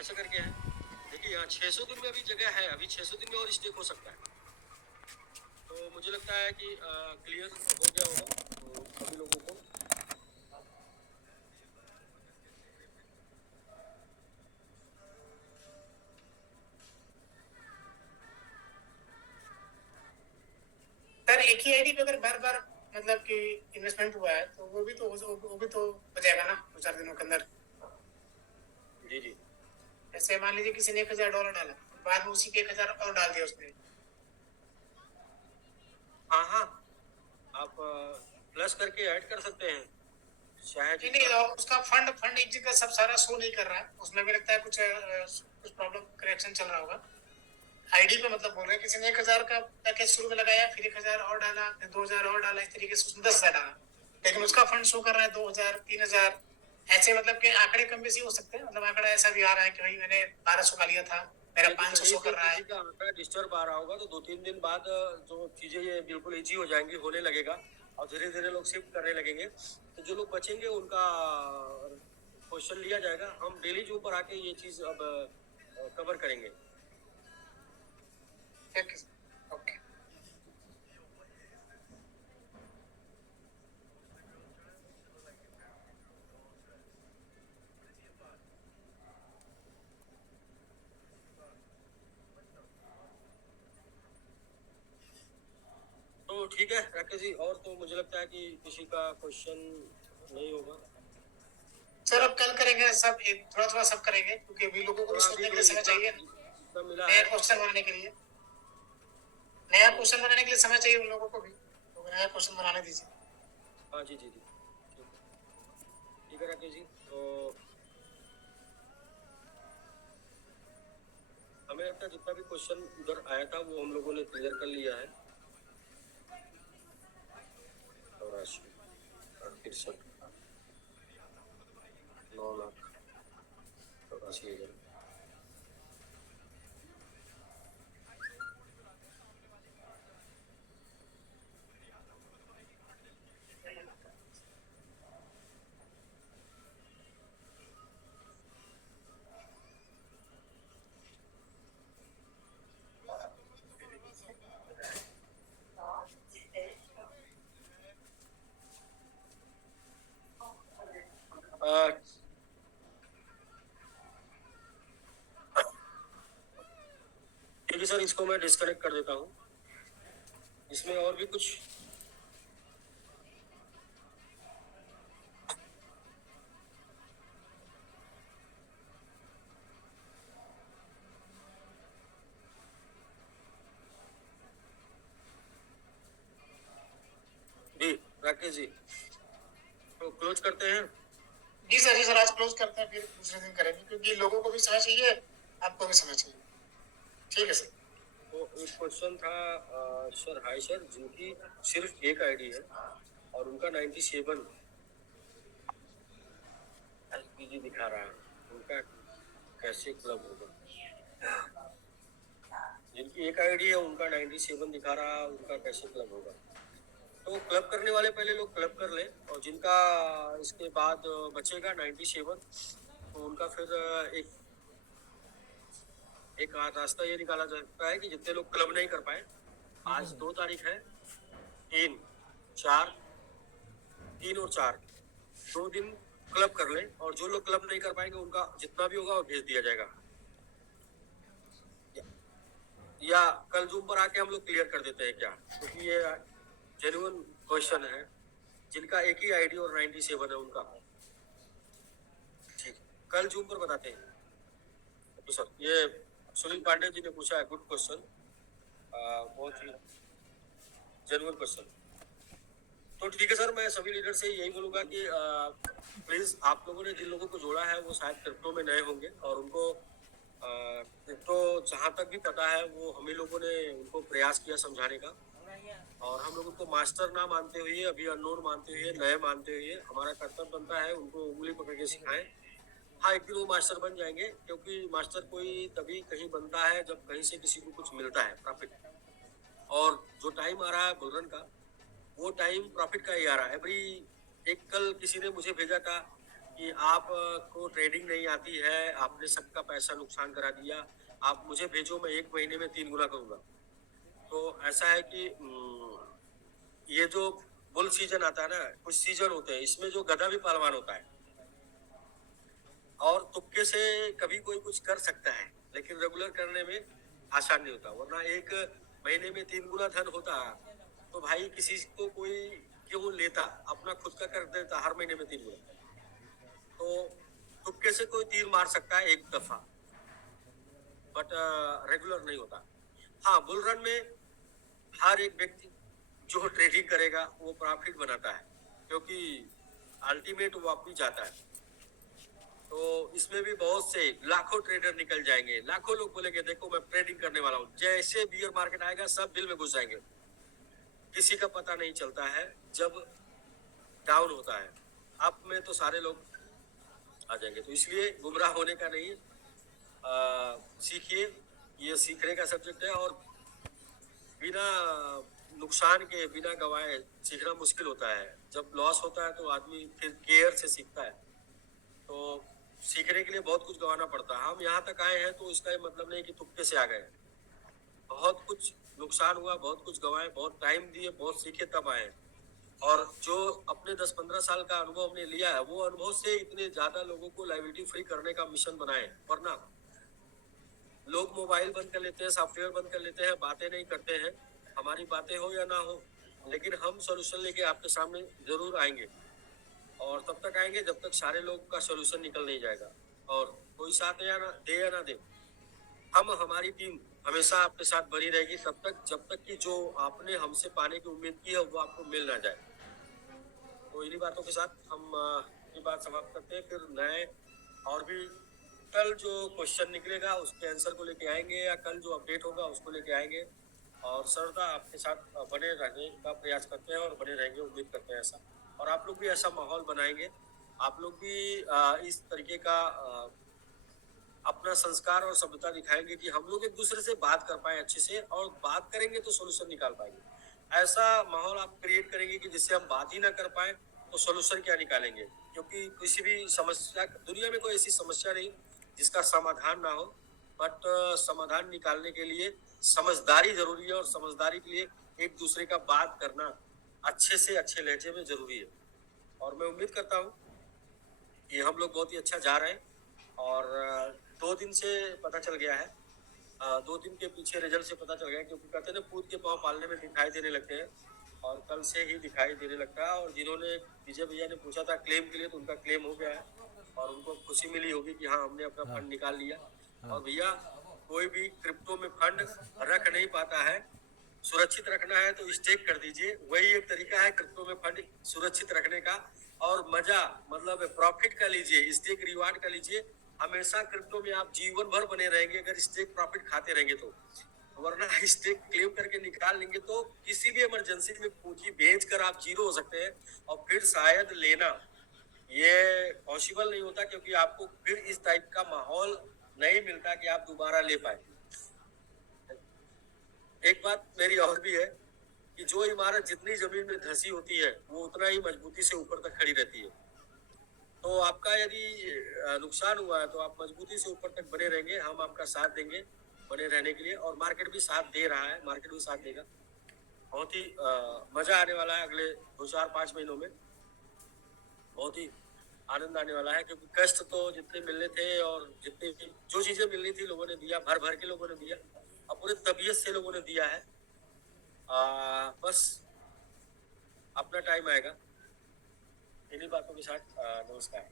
ऐसा करके है। देखिए यहाँ 600 दिन में अभी जगह है, अभी 600 दिन में और स्टेक हो सकता है। तो मुझे लगता है कि क्लियर हो गया होगा तो सभी लोगों को। सर एक ही आईडी पे अगर बार बार मतलब कि इन्वेस्टमेंट हुआ है तो वो भी तो हो जाएगा ना 2-4 दिनों के अंदर। जी जी। ऐसे मान लीजिए किसी ने $1000 डाला, बाद में उसी के 1000 और डाल दिया उसने। हाँ हाँ, आप प्लस करके ऐड कर सकते हैं शायद। नहीं उसका फंड फंड एक जगह सब सारा शो नहीं कर रहा है, उसमें भी लगता है कुछ प्रॉब्लम करेक्शन चल रहा होगा। आईडी पे मतलब बोल रहे हैं किसी ने 1000 का पैकेज शुरू में लगाया, फिर 1000 और डाला, फिर 2000 और डाला, इस तरीके से उसने 10,000 डाला, लेकिन उसका फंड शो कर रहा है 2000, 3000। ऐसे मतलब कि आंकड़े कम बेसी हो सकते हैं, मतलब आंकड़ा ऐसा भी आ रहा है कि भाई मैंने 1200 का लिया था, मेरा नहीं तो 500 कहीं शो से कर रहा है। किसी का आंकड़ा डिस्टर्ब आ रहा होगा तो 2-3 दिन बाद जो चीजें ये बिल्कुल इजी हो जाएंगी, होने लगेगा और धीरे धीरे लोग शिफ्ट करने लगेंगे। तो जो लोग बचेंगे उनका क्वेश्चन लिया जाएगा। हम डेली जूम पर आके ये चीज अब कवर करेंगे। ओके। तो ठीक है राकेश जी, और तो मुझे लगता है कि किसी का क्वेश्चन नहीं होगा। सर अब कल करेंगे सब, एक थोड़ा थोड़ा सब करेंगे क्योंकि अभी लोगों को भी थोड़ा अभी सोचने के जो लिए समय चाहिए, जितना मिला नया है। क्वेश्चन बनाने के लिए। नया क्वेश्चन बनाने के लिए समय चाहिए उन लोगों को भी, तो नया क्वेश्चन बनाने दीजिए। हाँ जी जी जी, ठीक है राकेश जी। तो हमें अपना जितना भी क्वेश्चन उधर आया था वो हम लोगों ने क्लियर कर लिया है। 84, 68, 9,84,000। ठीक है सर, इसको मैं डिस्कनेक्ट कर देता हूँ। इसमें और भी कुछ जी राकेश जी, तो क्लोज करते हैं। जी सर, जी सर, आज क्लोज करते हैं, फिर दूसरे दिन करेंगे क्योंकि लोगों को भी समय चाहिए, आपको भी समय चाहिए। ठीक है सर। तो एक क्वेश्चन था सर, हाय सर, जिनकी सिर्फ एक आईडी है और उनका 97 एलपीजी दिखा रहा है, उनका कैसे क्लब होगा? जिनकी एक आईडी है उनका 97 दिखा रहा है, उनका कैसे क्लब होगा? तो क्लब करने वाले पहले लोग क्लब कर ले, और जिनका इसके बाद बचेगा 97, तो उनका फिर एक रास्ता ये निकाला जा सकता है कि जितने लोग क्लब नहीं कर पाए, आज 2 तारीख है, 3, 4, 3 और 4, 2 दिन क्लब कर ले, और जो लोग क्लब नहीं कर पाएंगे उनका जितना भी होगा वो भेज दिया जाएगा। या कल जूम पर आके हम लोग क्लियर कर देते हैं क्या, क्योंकि ये जेन्युइन क्वेश्चन है। जिनका एक ही आईडी और 97 है उनका, ठीक, कल जूम पर बताते हैं। तो सर ये सुनील पांडे जी ने पूछा है, गुड क्वेश्चन, बहुत ही जेन्युइन क्वेश्चन। तो ठीक है सर, मैं सभी लीडर से यही बोलूंगा कि प्लीज आप लोगों ने जिन लोगों को जोड़ा है वो शायद क्रिप्टो में नए होंगे, और उनको क्रिप्टो जहाँ तक भी पता है वो हम ही लोगों ने उनको प्रयास किया समझाने का, और हम लोग उनको मास्टर ना मानते हुए, अभी अननोन मानते हुए, नए मानते हुए हमारा कर्तव्य बनता है उनको उंगली पकड़ के सिखाएं। हाँ, एक दिन वो मास्टर बन जाएंगे, क्योंकि मास्टर कोई तभी कहीं बनता है जब कहीं से किसी को कुछ मिलता है प्रॉफिट। और जो टाइम आ रहा है बुलरन का, वो टाइम प्रॉफिट का ही आ रहा है। एवरी एक कल किसी ने मुझे भेजा था कि आप को ट्रेडिंग नहीं आती है, आपने सबका पैसा नुकसान करा दिया, आप मुझे भेजो, मैं 1 महीने में 3 गुना करूंगा। तो ऐसा है कि ये जो बुल सीजन आता है ना, कुछ सीजन होते हैं, इसमें जो गधा भी पहलवान होता है, और तुक्के से कभी कोई कुछ कर सकता है, लेकिन रेगुलर करने में आसान नहीं होता। वरना 1 महीने में 3 गुना धन होता तो भाई किसी को कोई क्यों लेता, अपना खुद का कर देता हर महीने में 3 गुना। तो तुक्के से कोई तीर मार सकता है एक दफा, बट रेगुलर नहीं होता। हाँ, बुल रन में हर एक व्यक्ति जो ट्रेडिंग करेगा वो प्रॉफिट बनाता है, क्योंकि अल्टीमेट वो आप भी जाता है। तो इसमें भी बहुत से लाखों ट्रेडर निकल जाएंगे, लाखों लोग बोलेंगे देखो मैं ट्रेडिंग करने वाला हूँ। जैसे बियर मार्केट आएगा सब दिल में घुस जाएंगे, किसी का पता नहीं चलता है। जब डाउन होता है अप में तो सारे लोग आ जाएंगे। तो इसलिए गुमराह होने का नहीं, सीखिए, ये सीखने का सब्जेक्ट है। और बिना नुकसान के, बिना गवाए सीखना मुश्किल होता है। जब लॉस होता है तो आदमी फिर केयर से सीखता है। तो सीखने के लिए बहुत कुछ गंवाना पड़ता है। हम यहाँ तक आए हैं तो इसका ये मतलब नहीं कि तुक्के से आ गए। बहुत कुछ नुकसान हुआ, बहुत कुछ गंवाए, बहुत टाइम दिए, बहुत सीखे तब आए। और जो अपने 10-15 साल का अनुभव हमने लिया है, वो अनुभव से इतने ज्यादा लोगों को लायबिलिटी फ्री करने का मिशन बनाए। वरना लोग मोबाइल बंद कर लेते हैं, सॉफ्टवेयर बंद कर लेते हैं, बातें नहीं करते हैं। हमारी बातें हो या ना हो, लेकिन हम सोल्यूशन लेके आपके सामने जरूर आएंगे। और तब तक आएंगे जब तक सारे लोग का सोल्यूशन निकल नहीं जाएगा। और कोई साथ या ना दे, हम, हमारी टीम हमेशा आपके साथ बनी रहेगी तब तक, जब तक कि जो आपने हमसे पाने की उम्मीद की है वो आपको मिल ना जाए। तो इन्हीं बातों के साथ हम ये बात समाप्त करते हैं। फिर नए और भी कल जो क्वेश्चन निकलेगा उसके आंसर को लेके आएंगे, या कल जो अपडेट होगा उसको लेके आएंगे। और सरदा आपके साथ बने रहने का प्रयास करते हैं और बने रहेंगे, उम्मीद करते हैं ऐसा। और आप लोग भी ऐसा माहौल बनाएंगे, आप लोग भी इस तरीके का अपना संस्कार और सभ्यता दिखाएंगे कि हम लोग एक दूसरे से बात कर पाए अच्छे से, और बात करेंगे तो सोल्यूशन निकाल पाएंगे। ऐसा माहौल आप क्रिएट करेंगे कि जिससे हम बात ही ना कर पाए तो सोल्यूशन क्या निकालेंगे। क्योंकि किसी भी समस्या, दुनिया में कोई ऐसी समस्या नहीं जिसका समाधान ना हो, बट समाधान निकालने के लिए समझदारी जरूरी है। और समझदारी के लिए एक दूसरे का बात करना अच्छे से अच्छे लहजे में जरूरी है। और मैं उम्मीद करता हूँ कि हम लोग बहुत ही अच्छा जा रहे हैं। और 2 दिन से पता चल गया है, 2 दिन के पीछे रिजल्ट से पता चल गया, क्योंकि कहते हैं ना पूत के पाँव पालने में दिखाई देने लगते हैं, और कल से ही दिखाई देने लगता है। और जिन्होंने विजय भैया ने पूछा था क्लेम के लिए, तो उनका क्लेम हो गया है, और उनको खुशी मिली होगी कि हाँ हमने अपना फंड निकाल लिया। और भैया, कोई भी क्रिप्टो में फंड रख नहीं पाता है, सुरक्षित रखना है तो स्टेक कर दीजिए, वही एक तरीका है क्रिप्टो में फंड सुरक्षित रखने का। और मजा, मतलब प्रॉफिट का लीजिए, स्टेक रिवार्ड का लीजिए। हमेशा क्रिप्टो में आप जीवन भर बने रहेंगे अगर स्टेक प्रॉफिट खाते रहेंगे तो। वरना स्टेक क्लेम करके निकाल लेंगे तो किसी भी इमरजेंसी में पूंजी बेच कर आप जीरो हो सकते हैं, और फिर शायद लेना ये पॉसिबल नहीं होता, क्योंकि आपको फिर इस टाइप का माहौल नहीं मिलता कि आप दोबारा ले पाए। एक बात मेरी और भी है कि जो इमारत जितनी जमीन में धंसी होती है वो उतना ही मजबूती से ऊपर तक खड़ी रहती है। तो आपका यदि नुकसान हुआ है तो आप मजबूती से ऊपर तक बने रहेंगे, हम आपका साथ देंगे बने रहने के लिए। और मार्केट भी साथ दे रहा है, मार्केट भी साथ देगा। बहुत ही मजा आने वाला है अगले 2-4-5 महीनों में, बहुत ही आनंद आने वाला है। क्योंकि कष्ट तो जितने मिलने थे और जितनी जो चीजें मिलनी थी लोगों ने दिया, भर भर के लोगों ने दिया, और पूरे तबीयत से लोगों ने दिया है। बस अपना टाइम आएगा। इन्हीं बातों के साथ नमस्कार।